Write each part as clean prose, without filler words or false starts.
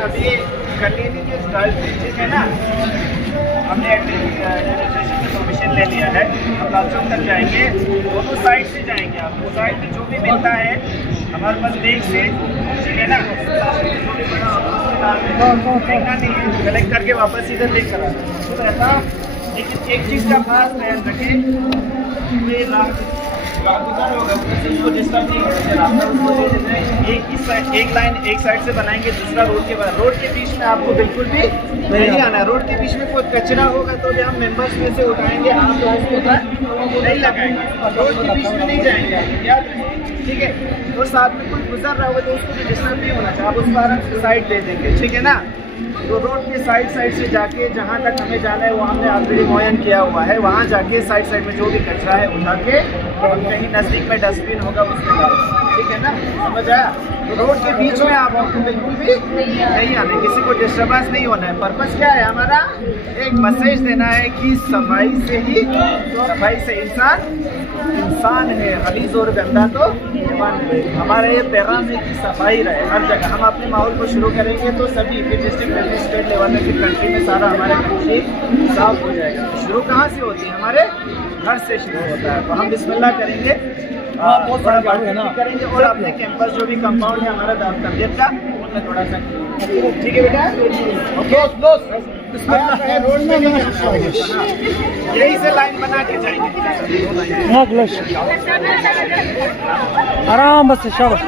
अभी continuous drive ठीक है ना। हमने एडमिनिस्ट्रेशन की परमिशन ले लिया है। हम लालचौक तक जाएंगे, दोनों साइड से जाएंगे। आपको साइड में जो भी मिलता है हमारे पास देख से, ठीक है ना, देखना नहीं है, कलेक्ट करके वापस इधर लेकर आना तो रहता। लेकिन एक चीज़ का खास ध्यान रखें, एक लाइन एक साइड से बनाएंगे, दूसरा रोड के बाद। रोड के बीच में आपको बिल्कुल भी नहीं आना है। रोड के बीच में कोई कचरा होगा तो हम मेंबर्स में से उठाएंगे, आप लोगों के ऊपर नहीं लगाएंगे। रोड के बीच में नहीं जाएंगे, याद ठीक है। तो साथ में कोई गुजर रहा होगा तो उसको भी डिस्टर्ब नहीं होना चाहिए, आप उस पर साइड दे देंगे, ठीक है ना। तो रोड के साइड से जाके जहाँ तक हमें जाना है वो हमने ऑलरेडी मुहैया किया हुआ है। वहाँ जाके साइड में जो भी कचरा है उठा के और कहीं नज़दीक में डस्टबिन होगा उसमें डालें, ठीक है ना, समझ आया। तो रोड के बीच में आप बिल्कुल भी नहीं आने, किसी को डिस्टर्बेंस नहीं होना है। पर्पस क्या है हमारा, एक मैसेज देना है कि सफाई से ही, सफाई से इंसान है, गलीज़ और गंदा तो हमारा ये पैगाम है कि सफाई रहे हर जगह। हम अपने माहौल को शुरू करेंगे तो सभी डिस्ट्रिक्ट लेवल, स्टेट लेवल में, फिर कंट्री में सारा हमारे कंट्री साफ हो जाएगा। शुरू कहाँ से होती है, हमारे घर से शुरू होता है। तो हम बिस्मिल्लाह करेंगे, बहुत सारा करेंगे और अपने कैंपस जो भी कंपाउंड है हमारा तबियत का, उनमें थोड़ा सा, ठीक है बेटा, ओके। रोड में यही से लाइन बना के जाएंगे, आराम बस शाबाश।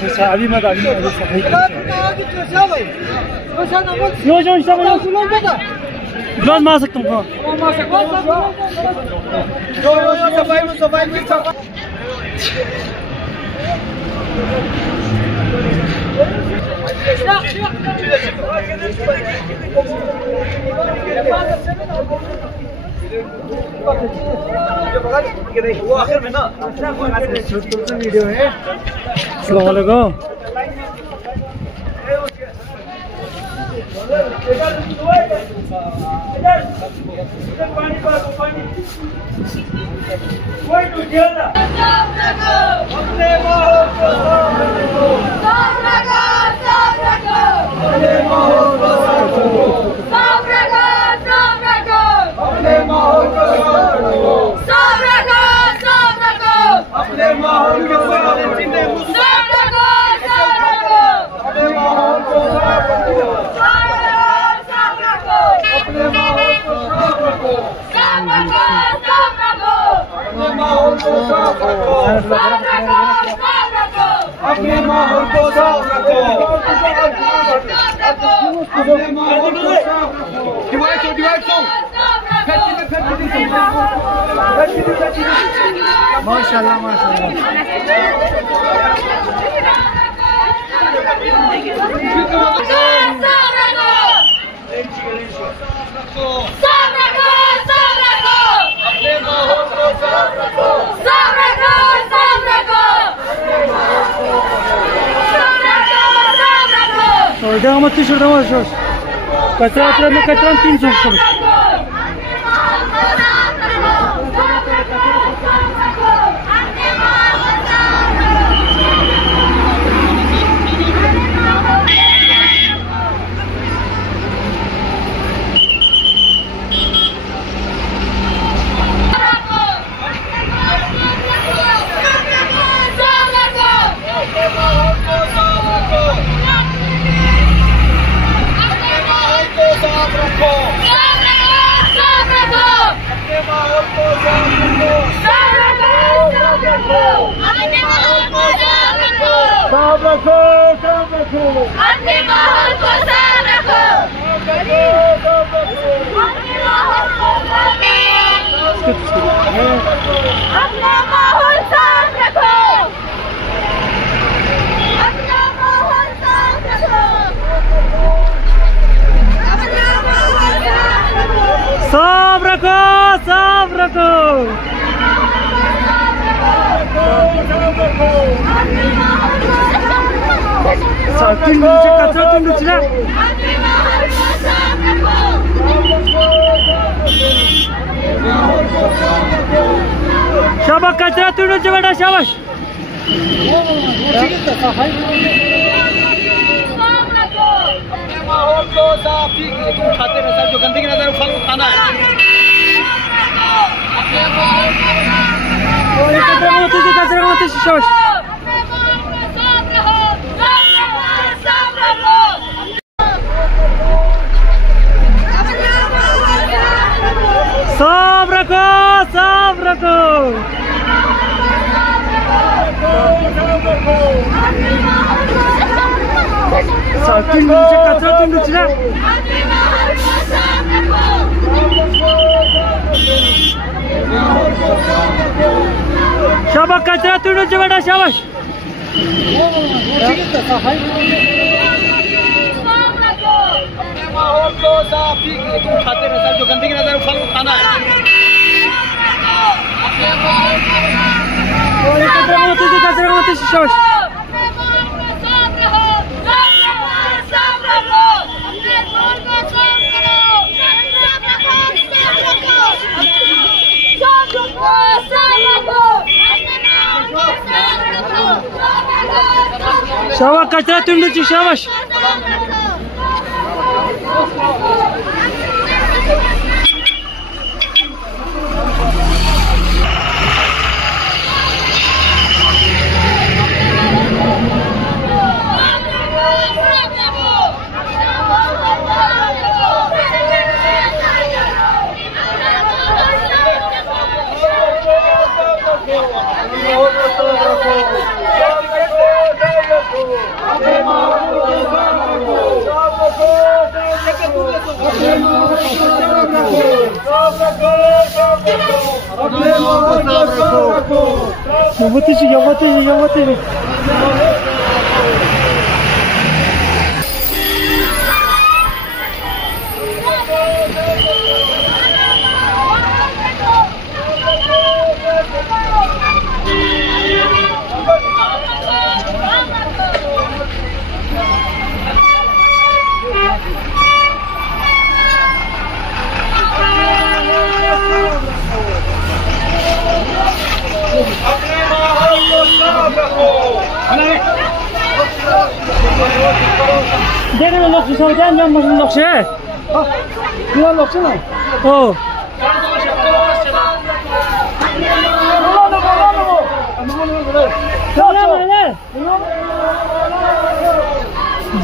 अच्छा अभी मत ड्रोन मार सकता हूँ। वो आखिर में ना वीडियो है। अस्सलाम वालेकुम। अपने माहौल को साफ रखो। माशाल्लाह माशाल्लाह। अपने माहौल को साफ रखो। devam et şuradan şu. Kaçıran 300 kuruş. साफ रखो, साफ रखो। शाबाश कचरा तुड़ो बेटा शाबाश। माहौल को साफ तुम खाते रहो, जो गंदगी नजर फल को खाना है। साफ रखो, साफ रखो। शाबाश कचरा तुड़ो बेटा शाबाश। माहौल को साफ तुम खाते रहो, जो गंदगी नजर फल को खाना है। शाबाश कचरा तुड़ो शाबाश। Yavaş. Dene mi lokşu savdan yanmasın lokşu he? Ha, güzel lokşu mu? Oo.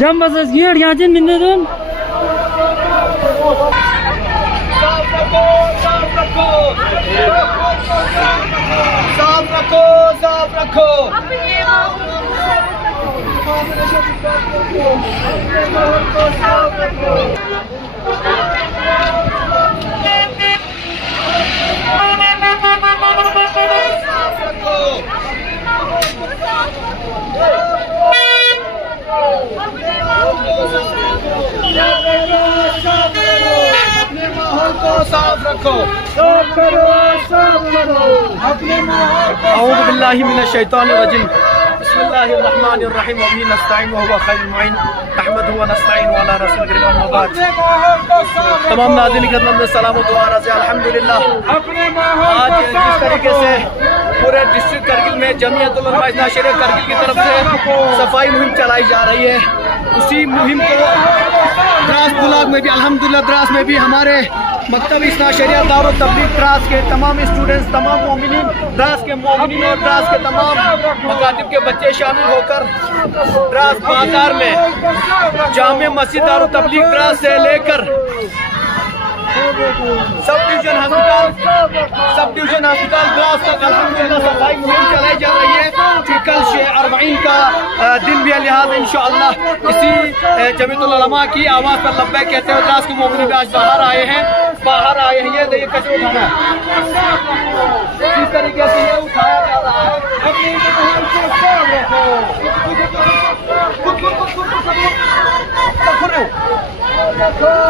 Cam basas giyer yancın binledin. साफ रखो। अपने माहौल को साफ रखो, साफ करो, साफ करो अपने माहौल को। औज़ु बिल्लाहि मिनश शैतानिर रजीम। बिस्मिल्लाहिर्रहमानिर्रहीम व बिही नस्तईन व हुवा खैरुल मुईन नहमदुहु व नस्तईन व अला रसूलिल करीम अम्मा बाद। तमाम नाज़रीन के अंदर सलाम व दुआ अर्ज़ है अल्हम्दुलिल्लाह। आज जिस तरीके से पूरे डिस्ट्रिक्ट करगिल में जमीयतुल उलमा इस्ना शरीयह करगिल की तरफ से सफाई मुहिम चलाई जा रही है, उसी मुहिम को द्रास ब्लॉक में भी अल्हम्दुलिल्लाह द्रास में भी हमारे मकतब इस्ना शरीयह दारुत तबलीग द्रास के तमाम स्टूडेंट्स, तमाम मोमिनीन, द्रास के मोमिनीन और द्रास के तमाम मकातिब के बच्चे शामिल होकर द्रास बाजार में जामे मस्जिद दारुत तबलीग द्रास से लेकर सब डिवीजन हॉस्पिटल द्रास तक अल्हम्दुलिल्लाह सफाई मुहिम चलाई जा रही है। कल शे-40 का दिन भी लिहाज इंशाअल्लाह इसी जमीयतुल उलमा की आवाज़ पर लब्बैक कहते हुए द्रास के मोमिनीन आज बाहर आए हैं। ये देखिए कचरा उठाना है, इस तरीके से ये उठाया जा रहा है।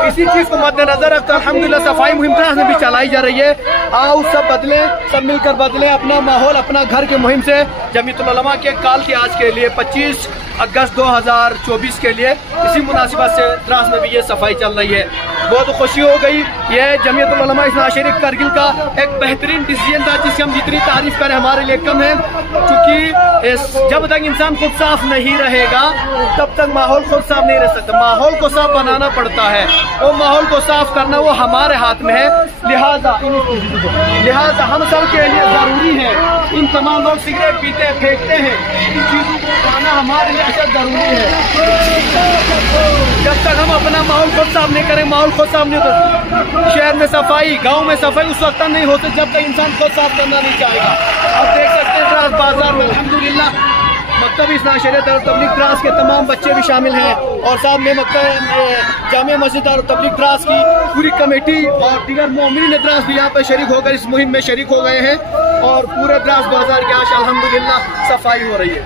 इसी चीज को मद्देनजर रखकर अल्हम्दुलिल्लाह सफाई मुहिम द्रास में भी चलाई जा रही है। आओ सब बदले, सब मिलकर बदले अपना माहौल, अपना घर के मुहिम से जमीयतुल उलमा के काल की आज के लिए 25 अगस्त 2024 के लिए इसी मुनासिबत से द्रास में भी ये सफाई चल रही है। बहुत खुशी हो गई। ये जमीयतुल उलमा इस्ना शरीयह करगिल का एक बेहतरीन डिसीजन था जिसकी हम जितनी तारीफ करें हमारे लिए कम है, क्योंकि जब तक इंसान खुद साफ नहीं रहेगा तब तक माहौल खुद साफ नहीं रह सकता। माहौल को साफ बनाना पड़ता है, वो माहौल को साफ करना वो हमारे हाथ में है। लिहाजा हम सब के लिए जरूरी है, इन तमाम लोग सिगरेट पीते फेंकते हैं, इन चीजों को खाना हमारे लिए अच्छा जरूरी है। जब तक हम अपना माहौल खुद साफ नहीं करें, माहौल खुद साफ नहीं होता, शहर में सफाई, गांव में सफाई उस वक्त नहीं होती जब तक इंसान खुद साफ करना नहीं चाहेगा। अब देख सकते हैं द्रास बाजार में अल्हम्दुलिल्लाह मकतब इस्ना शरीयह दारुत तबलीग द्रास के तमाम बच्चे भी शामिल हैं और साथ में मकतब जामे मस्जिद दारुत तबलीग द्रास की पूरी कमेटी और दीगर मोमिनीन द्रास भी यहाँ पर शरीक होकर इस मुहिम में शरीक हो गए हैं और पूरे द्रास बाजार के आज अल्हम्दुलिल्लाह सफाई हो रही है।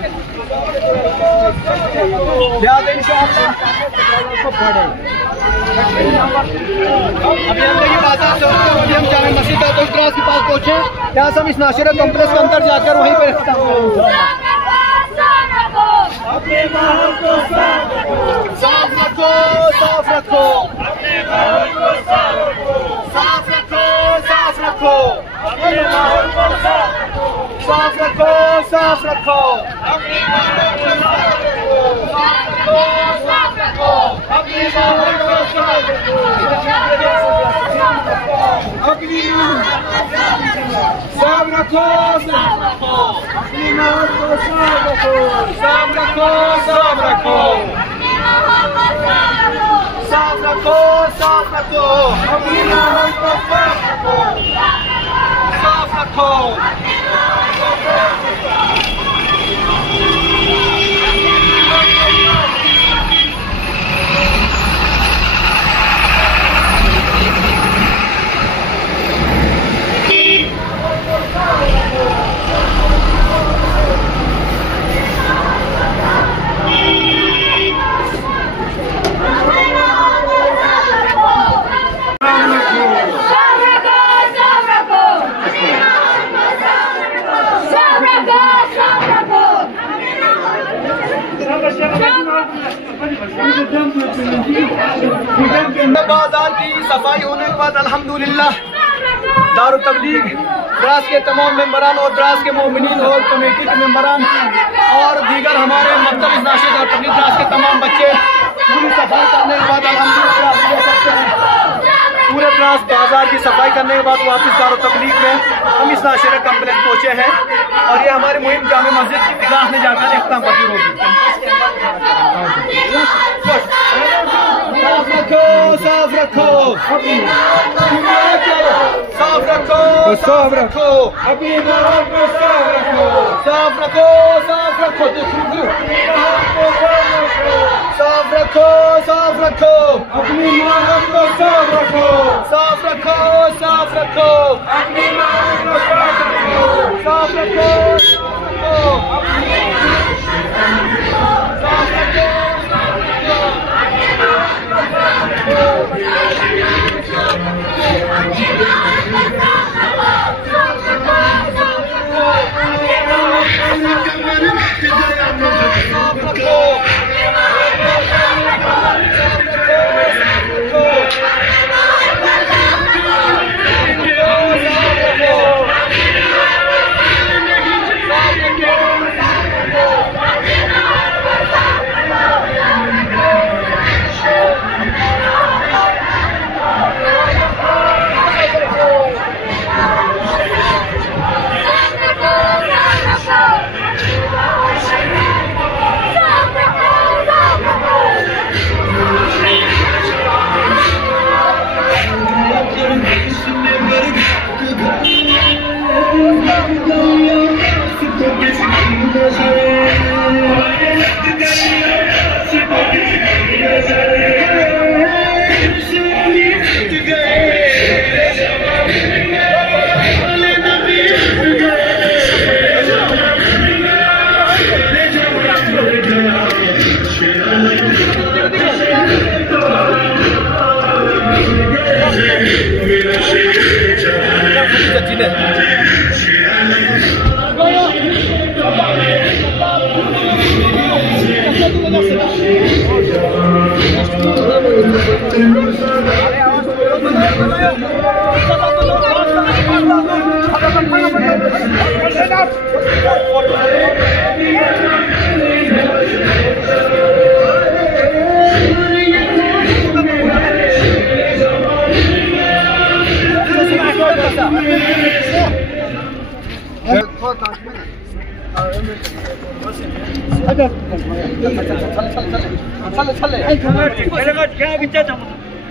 अभी हम देखिए बाजार से होते हम जामे मस्जिद दारुत द्रास के पास पहुँचे, यहाँ से हम इस्ना शरीयह कॉम्प्लेक्स के अंदर जाकर वहीं पर अपने माहौल को साफ रखो, साफ रखो, अपने माहौल को साफ रखो, साफ रखो, अपने माहौल को साफ रखो, साफ रखो, अपने माहौल को साफ रखो, अपने माहौल को साफ रखो, अपनी साफ रखो, साफ रखो, अपने माहौल को साफ रखो, साफ रखो, साफ रखो, साफ रखो, साफ रखो, अपने माहौल को साफ रखो, साफ रखो। बाजार की सफाई होने के बाद अल्हम्दुलिल्लाह दारुत तबलीग द्रास के तमाम मेंबरान और द्रास के मोमिनीन और कमेटी के मेंबरान और दीगर हमारे मकतब इस्ना शरीयह दारुत तबलीग द्रास के तमाम बच्चे पूरी सफाई करने के बाद अल्हम्दुलिल्लाह पूरे द्रास बाजार की सफाई करने के बाद वापस दारुत तबलीग में हम इस्ना शरीयह कॉम्प्लेक्स पहुँचे हैं और ये हमारी मुहिम जामे मस्जिद द्रास में जाकर इख्तिताम पजीर होगी। साफ रखो, साफ रखो, साफ रखो, साफ रखो, अपनी माहौल को साफ रखो, साफ रखो, साफ रखो, साफ रखो, साफ रखो, अपनी माहौल को साफ रखो, साफ रखो, साफ रखो, अपनी माहौल को साफ रखो, साफ रखो, साफ रखो।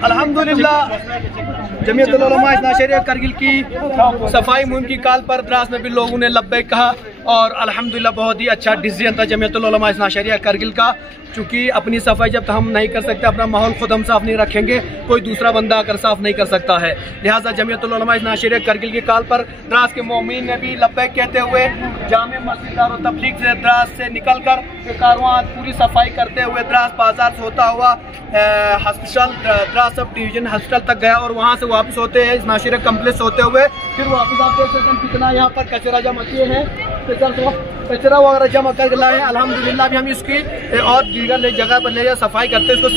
अल्हम्दुलिल्लाह जमीयतुल उलमा इस्ना शहरिया करगिल की सफाई मुहिम की काल पर द्रास में भी लोगों ने लब्बैक कहा और अल्हम्दुलिल्लाह बहुत ही अच्छा डिसीजन था जमीयतुल उलमा इस्ना शहरिया करगिल का। क्योंकि अपनी सफाई जब तक हम नहीं कर सकते, अपना माहौल खुद हम साफ नहीं रखेंगे, कोई दूसरा बंदा आकर साफ नहीं कर सकता है। लिहाजा जमीयतुल उलमा इस्ना शहरिया करगिल की काल पर द्रास के मोमिन ने भी लब्बैक कहते हुए जामे मस्जिद और तबलीग से द्रास से निकल कर कारवां पूरी सफाई करते हुए द्रास बाजार से होता हुआ hospital Dras sub division hospital तक गया और वहाँ से वापस होते हैं इस्ना शहरिया कम्प्लेक्स होते हुए फिर वापस आप देख सकते हैं कितना यहाँ पर कचरा जमा किए हैं, कचरा वगैरह जमा कर लाए। अल्हम्दुलिल्लाह अभी हम इसकी और दीगर जगह पर ले जाए सफाई करते हैं, इसको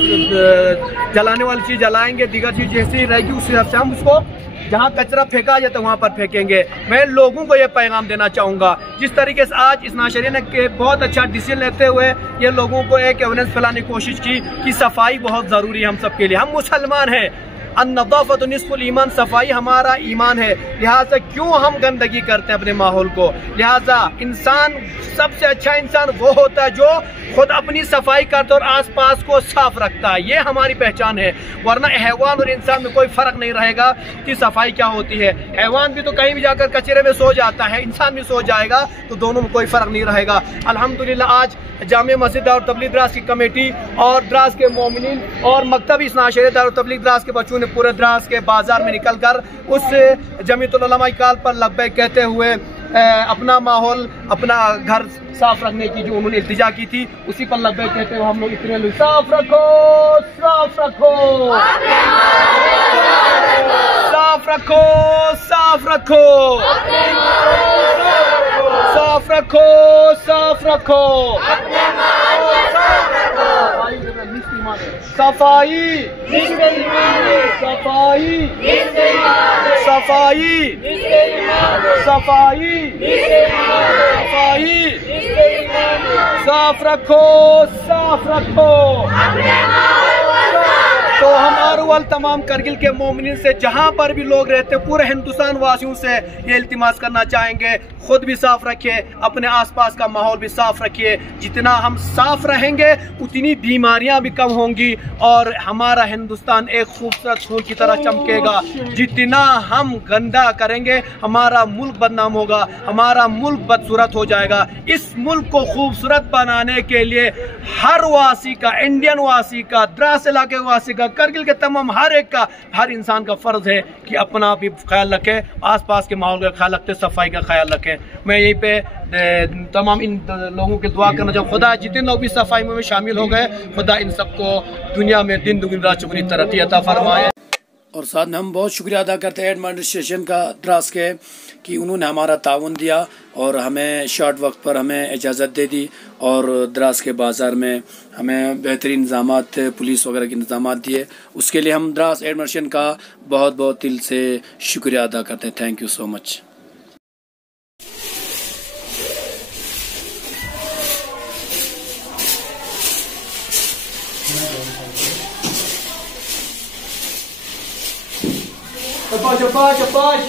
जलाने वाली चीज़ जलाएंगे, दीगर चीज़ जैसी रहेगी उस हिसाब से हम उसको जहाँ कचरा फेंका जाए तो वहाँ पर फेंकेंगे। मैं लोगों को ये पैगाम देना चाहूँगा, जिस तरीके से आज इस्ना शहरिया ने बहुत अच्छा डिसीजन लेते हुए ये लोगों को एक अवेयरनेस फैलाने की कोशिश की कि सफाई बहुत ज़रूरी है हम सब के लिए। हम मुसलमान हैं, अन्नज़ाफ़तु निस्फ़ुल ईमान, सफाई हमारा ईमान है। लिहाजा क्यों हम गंदगी करते हैं अपने माहौल को। लिहाजा इंसान सबसे अच्छा इंसान वो होता है जो खुद अपनी सफाई करता है और आसपास को साफ रखता है, ये हमारी पहचान है। वरना हैवान और इंसान में कोई फर्क नहीं रहेगा कि सफाई क्या होती है। हैवान भी तो कहीं भी जाकर कचरे में सो जाता है, इंसान भी सो जाएगा, तो दोनों में कोई फर्क नहीं रहेगा। अल्हम्दुलिल्लाह आज जामे मस्जिद और तबलीग द्रास की कमेटी और द्रास के मोमिनीन और मकतब इस्ना शहरिया और तबलीग द्रास के बच्चों ने पूरे द्रास के बाजार में निकल कर उस जमीयतुल उलमा काल पर लब्बैक कहते हुए अपना माहौल अपना घर साफ रखने की जो उन्होंने इल्तिजा की थी उसी पर लब्बैक कहते हुए हम लोग इतने लोग साफ रखो, साफ रखो, साफ रखो, साफ रखो, साफ रखो, साफ रखो, सफाई, सफाई, सफाई, सफाई, सफाई, साफ रखो, साफ रखो। तो हम आरुवल तमाम करगिल के मोमिनीन से जहाँ पर भी लोग रहते पूरे हिंदुस्तान वासियों से ये इल्तिमास करना चाहेंगे, खुद भी साफ रखिए, अपने आसपास का माहौल भी साफ रखिए। जितना हम साफ रहेंगे उतनी बीमारियां भी कम होंगी और हमारा हिंदुस्तान एक खूबसूरत फूल की तरह चमकेगा। जितना हम गंदा करेंगे हमारा मुल्क बदनाम होगा, हमारा मुल्क बदसूरत हो जाएगा। इस मुल्क को खूबसूरत बनाने के लिए हर वासी का, इंडियन वासी का, द्रास इलाके वासी का, करगिल के तमाम हर एक का, हर इंसान का फर्ज है कि अपना भी ख्याल रखे, आसपास के माहौल का ख्याल रखते, सफाई का ख्याल रखें। मैं यहीं पे तमाम इन लोगों के दुआ करना चाहूँ, खुदा जितने लोग भी सफाई में शामिल हो गए, खुदा इन सबको दुनिया में दिन दुगनी रात चौगुनी तरक्की अता फरमाए। और साथ में हम बहुत शुक्रिया अदा करते हैं एडमिनिस्ट्रेशन का द्रास के कि उन्होंने हमारा ताउन दिया और हमें शॉर्ट वक्त पर हमें इजाज़त दे दी और द्रास के बाज़ार में हमें बेहतरीन इंतज़ामात, पुलिस वगैरह के इंतज़ामात दिए। उसके लिए हम द्रास एडमिनिस्ट्रेशन का बहुत बहुत दिल से शुक्रिया अदा करते हैं। Thank you so much. Cepat, cepat, cepat.